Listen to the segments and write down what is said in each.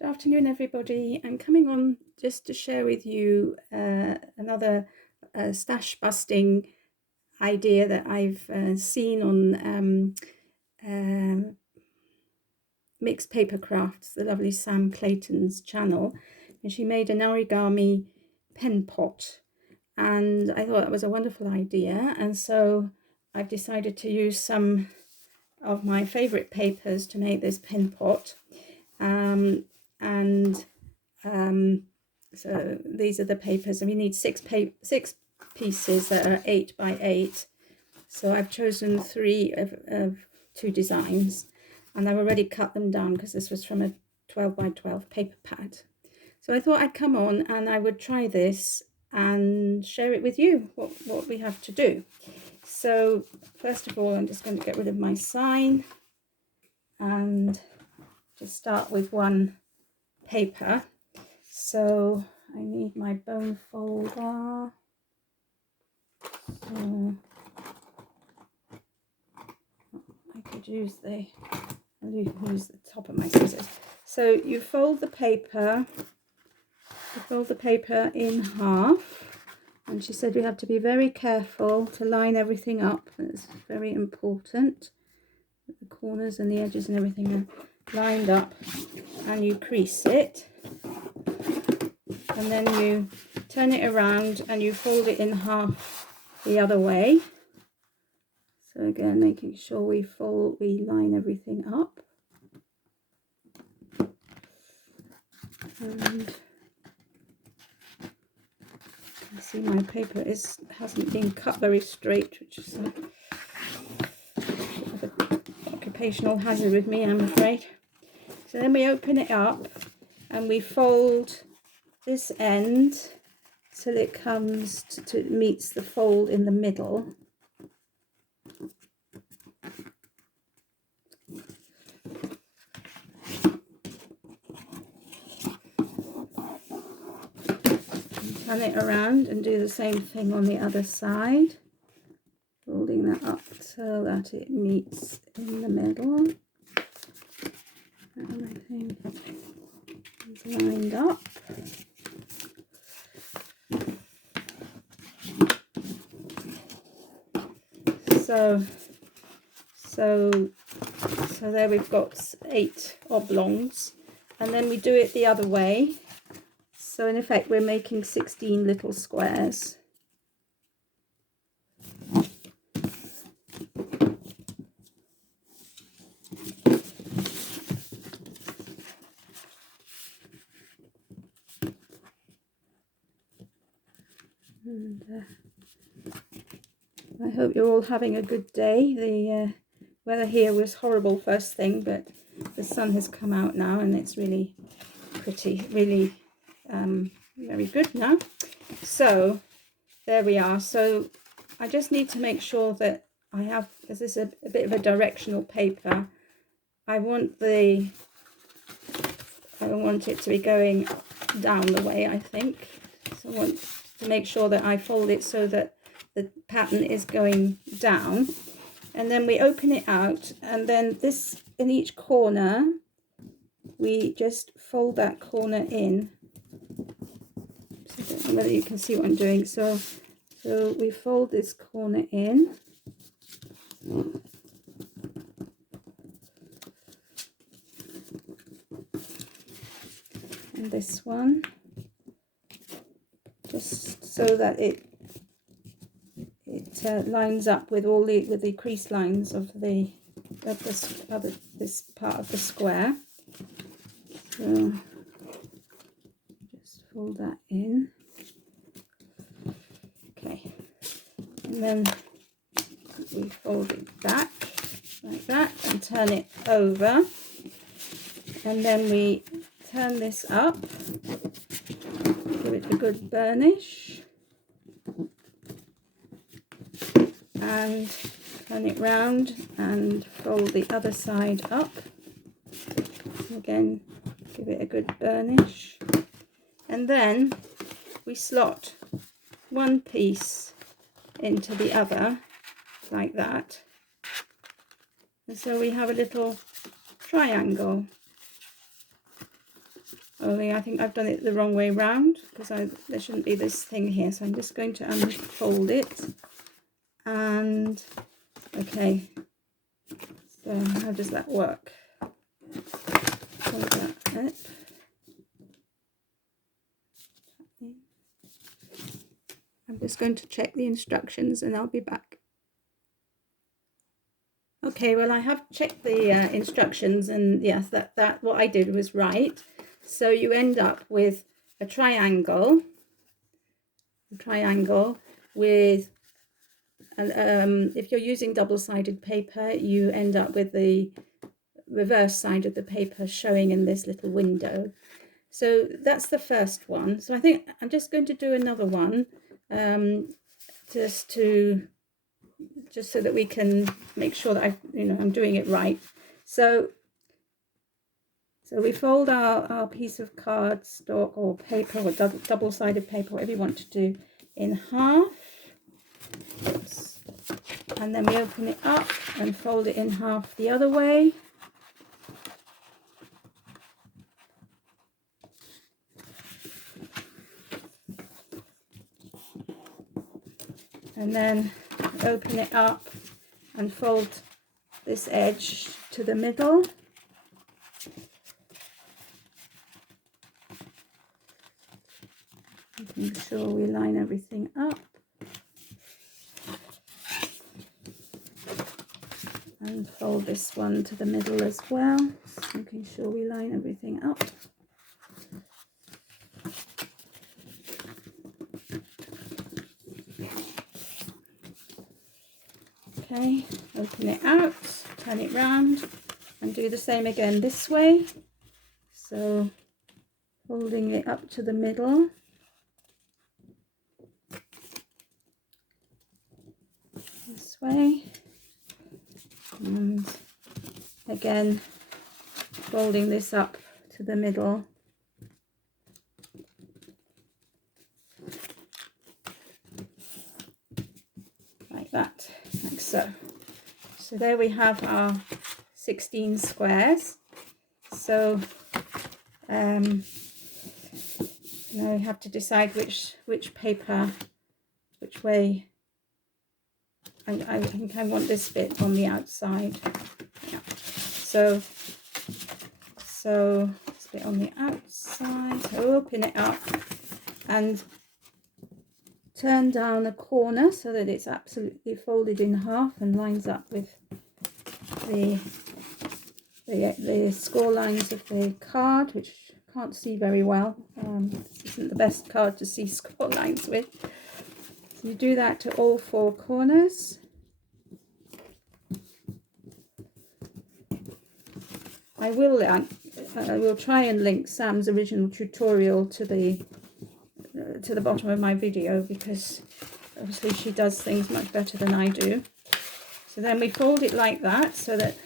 Good afternoon, everybody. I'm coming on just to share with you another stash busting idea that I've seen on Mixed Papercraft, the lovely Sam Clayton's channel. And she made an origami pen pot. And I thought that was a wonderful idea. And so I've decided to use some of my favorite papers to make this pen pot. So these are the papers, and we need six pieces that are 8 by 8. So I've chosen 3 of 2 designs, and I've already cut them down because this was from a 12 by 12 paper pad. So I thought I'd come on and I would try this and share it with you, what we have to do. So first of all, I'm just going to get rid of my sign and just start with one paper. So I need my bone folder. So I could use the top of my scissors. So you fold the paper. In half. And she said we have to be very careful to line everything up. It's very important. The corners and the edges and everything are lined up, and you crease it. And then you turn it around and you fold it in half the other way. So again, making sure we line everything up. And you can see my paper hasn't been cut very straight, which is a bit of an occupational hazard with me, I'm afraid. So then we open it up and we fold this end till it comes to meets the fold in the middle. Turn it around and do the same thing on the other side, folding that up so that it meets in the middle. Everything is lined up. So there we've got 8 oblongs, and then we do it the other way. So in effect we're making 16 little squares. And I hope you're all having a good day. The weather here was horrible first thing, but the sun has come out now and it's really pretty, really very good now. So there we are. So I just need to make sure that I have, because this is a bit of a directional paper, I want it to be going down the way, I think. So I want to make sure that I fold it so that the pattern is going down, and then we open it out, and then this in each corner we just fold that corner in. So I don't know whether you can see what I'm doing. So we fold this corner in, and this one, just so that it lines up with all the crease lines of this part of the square. So just fold that in. Okay, and then we fold it back like that and turn it over, and then we turn this up, give it a good burnish, and turn it round and fold the other side up. Again, give it a good burnish, and then we slot one piece into the other like that, and so we have a little triangle. only I think I've done it the wrong way round, because there shouldn't be this thing here. So I'm just going to unfold it. And okay, so how does that work? Hold that up. I'm just going to check the instructions and I'll be back. Okay, well, I have checked the instructions, and yes, that what I did was right. So you end up with a triangle with, if you're using double-sided paper, you end up with the reverse side of the paper showing in this little window. So that's the first one. So I think I'm just going to do another one, just so that we can make sure that I'm doing it right. So we fold our piece of cardstock or paper or double-sided paper, whatever you want to do, in half. Oops. And then we open it up and fold it in half the other way. And then open it up and fold this edge to the middle. Making sure we line everything up. And fold this one to the middle as well, just making sure we line everything up. Okay, open it out, turn it round, and do the same again this way. So folding it up to the middle. This way. And again, folding this up to the middle. Like that, like so. So there we have our 16 squares. So now we have to decide which paper, which way. I think I want this bit on the outside. Yeah. So this bit on the outside. So open it up and turn down a corner so that it's absolutely folded in half and lines up with the score lines of the card, which I can't see very well. This isn't the best card to see score lines with. So you do that to all four corners. I will try and link Sam's original tutorial to the bottom of my video, because obviously she does things much better than I do. So then we fold it like that, so that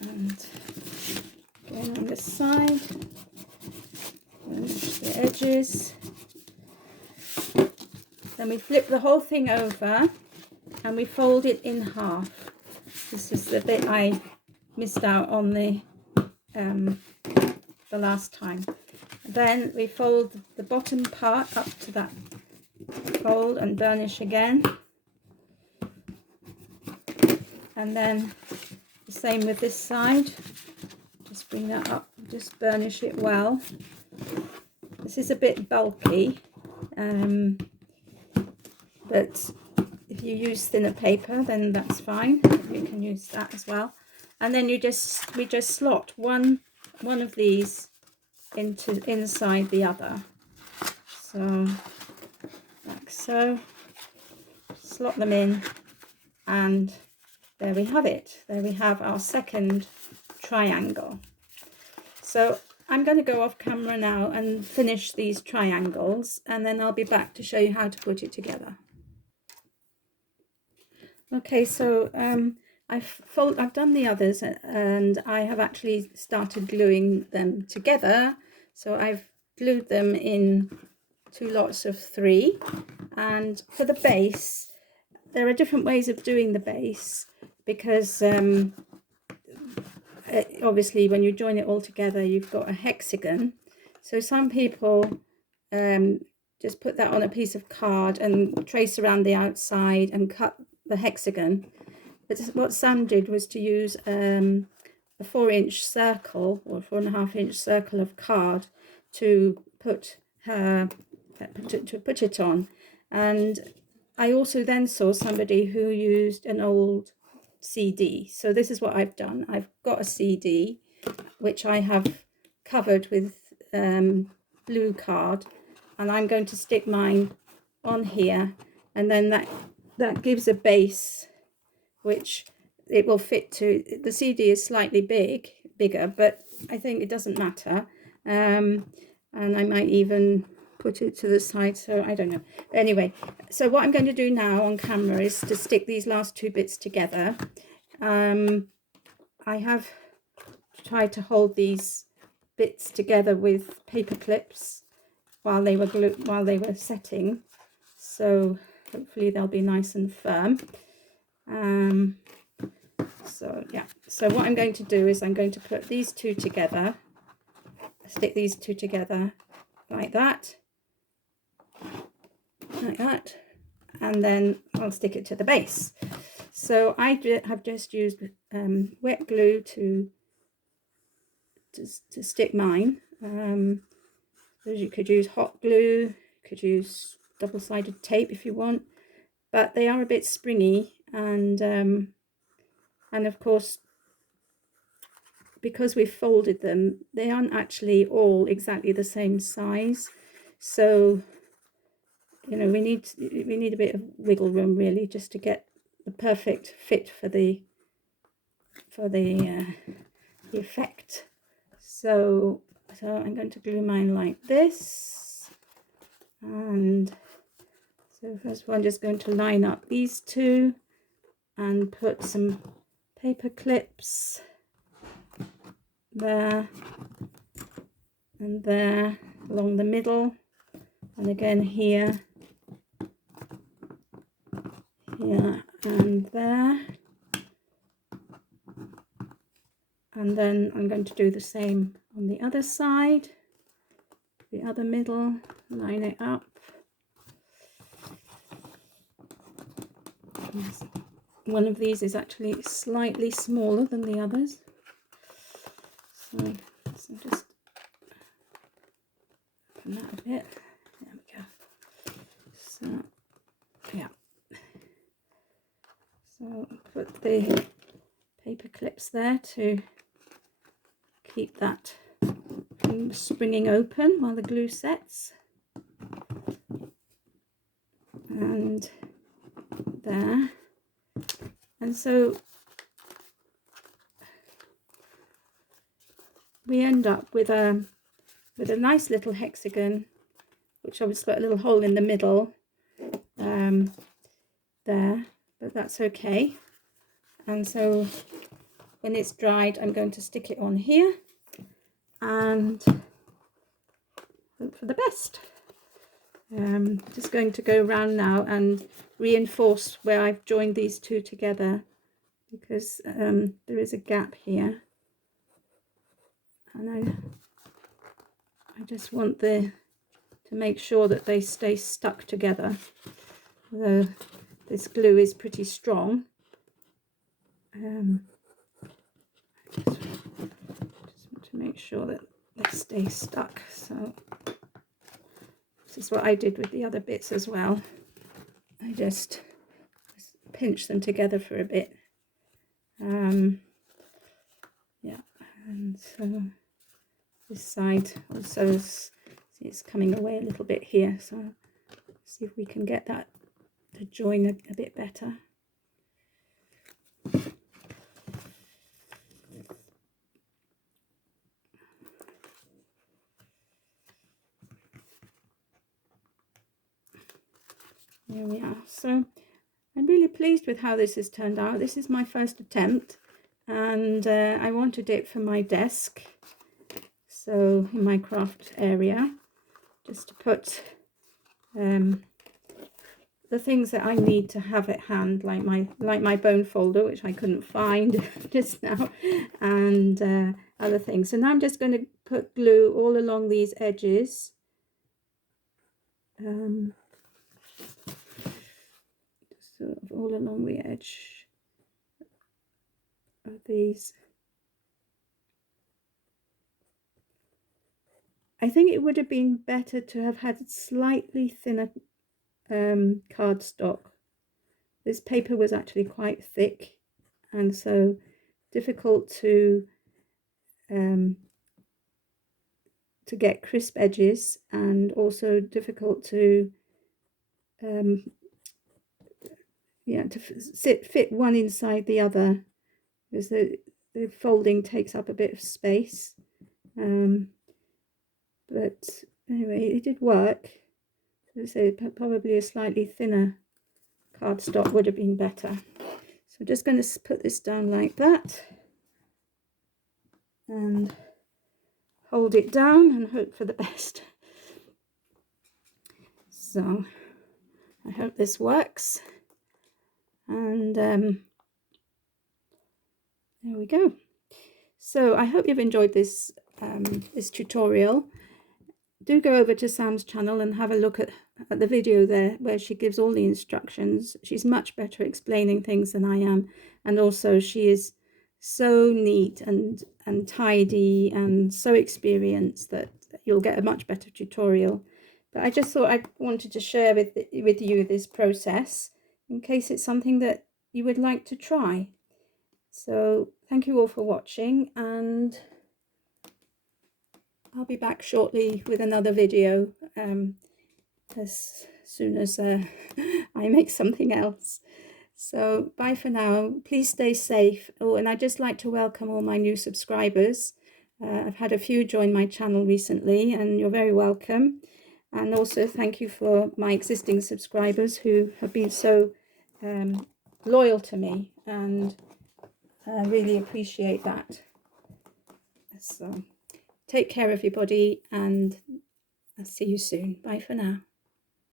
and again on this side, finish the edges. Then we flip the whole thing over and we fold it in half. This is the bit I missed out on the last time. Then we fold the bottom part up to that fold and burnish again. And then the same with this side. Just bring that up, just burnish it well. This is a bit bulky, but if you use thinner paper, then that's fine. You can use that as well. And then we just slot one of these inside the other. So like so. Slot them in, and there we have it. There we have our second triangle. So I'm going to go off camera now and finish these triangles, and then I'll be back to show you how to put it together. Okay, so I've done the others, and I have actually started gluing them together. So I've glued them in 2 lots of 3, And for the base, there are different ways of doing the base, because obviously when you join it all together, you've got a hexagon. So some people just put that on a piece of card and trace around the outside and cut the hexagon. But what Sam did was to use a 4-inch circle, or 4.5-inch circle of card to put it on. And I also then saw somebody who used an old CD. So this is what I've done. I've got a CD which I have covered with blue card, and I'm going to stick mine on here, and then that gives a base which it will fit to. The CD is slightly bigger, but I think it doesn't matter. And I might even put it to the side, so I don't know. Anyway, so what I'm going to do now on camera is to stick these last 2 bits together. I have tried to hold these bits together with paper clips while they were setting, so hopefully they'll be nice and firm. So yeah, so what I'm going to do is I'm going to put these 2 together, stick these 2 together like that, and then I'll stick it to the base. So I have just used wet glue to stick mine. You could use hot glue, you could use double-sided tape if you want, but they are a bit springy, and of course, because we've folded them, they aren't actually all exactly the same size. So you know, we need a bit of wiggle room really, just to get the perfect fit for the effect. So I'm going to glue mine like this, and so first of all I'm just going to line up these 2 and put some paper clips there and there along the middle, and again here and there, and then I'm going to do the same on the other side, the other middle, line it up. One of these is actually slightly smaller than the others, so just open that a bit. There we go. So yeah, so put the paper clips there to keep that from springing open while the glue sets, and there. And so we end up with a nice little hexagon, which obviously got a little hole in the middle there, but that's okay. And so when it's dried, I'm going to stick it on here and hope for the best. Just going to go around now and reinforce where I've joined these 2 together, because there is a gap here, and I just want to make sure that they stay stuck together. Although this glue is pretty strong, just want to make sure that they stay stuck. So this is what I did with the other bits as well. I just pinch them together for a bit. Yeah, and so this side also, see, it's coming away a little bit here, so see if we can get that to join a bit better. There we are. So I'm really pleased with how this has turned out. This is my first attempt, and I wanted it for my desk, so in my craft area, just to put the things that I need to have at hand, like my bone folder, which I couldn't find just now, and other things. So now I'm just going to put glue all along these edges. Sort of all along the edge of these. I think it would have been better to have had slightly thinner cardstock. This paper was actually quite thick, and so difficult to get crisp edges, and also difficult to to fit one inside the other, because the folding takes up a bit of space. But anyway, it did work. As I say, probably a slightly thinner cardstock would have been better. So I'm just going to put this down like that and hold it down and hope for the best. So I hope this works, and there we go. So I hope you've enjoyed this this tutorial. Do go over to Sam's channel and have a look at the video there where she gives all the instructions. She's much better explaining things than I am, and also she is so neat and tidy and so experienced that you'll get a much better tutorial. But I just thought I wanted to share with you this process in case it's something that you would like to try. So thank you all for watching, and I'll be back shortly with another video as soon as I make something else. So bye for now. Please stay safe. Oh, and I'd just like to welcome all my new subscribers. I've had a few join my channel recently, and you're very welcome. And also thank you for my existing subscribers who have been so loyal to me, and I really appreciate that. So take care, everybody, and I'll see you soon. Bye for now.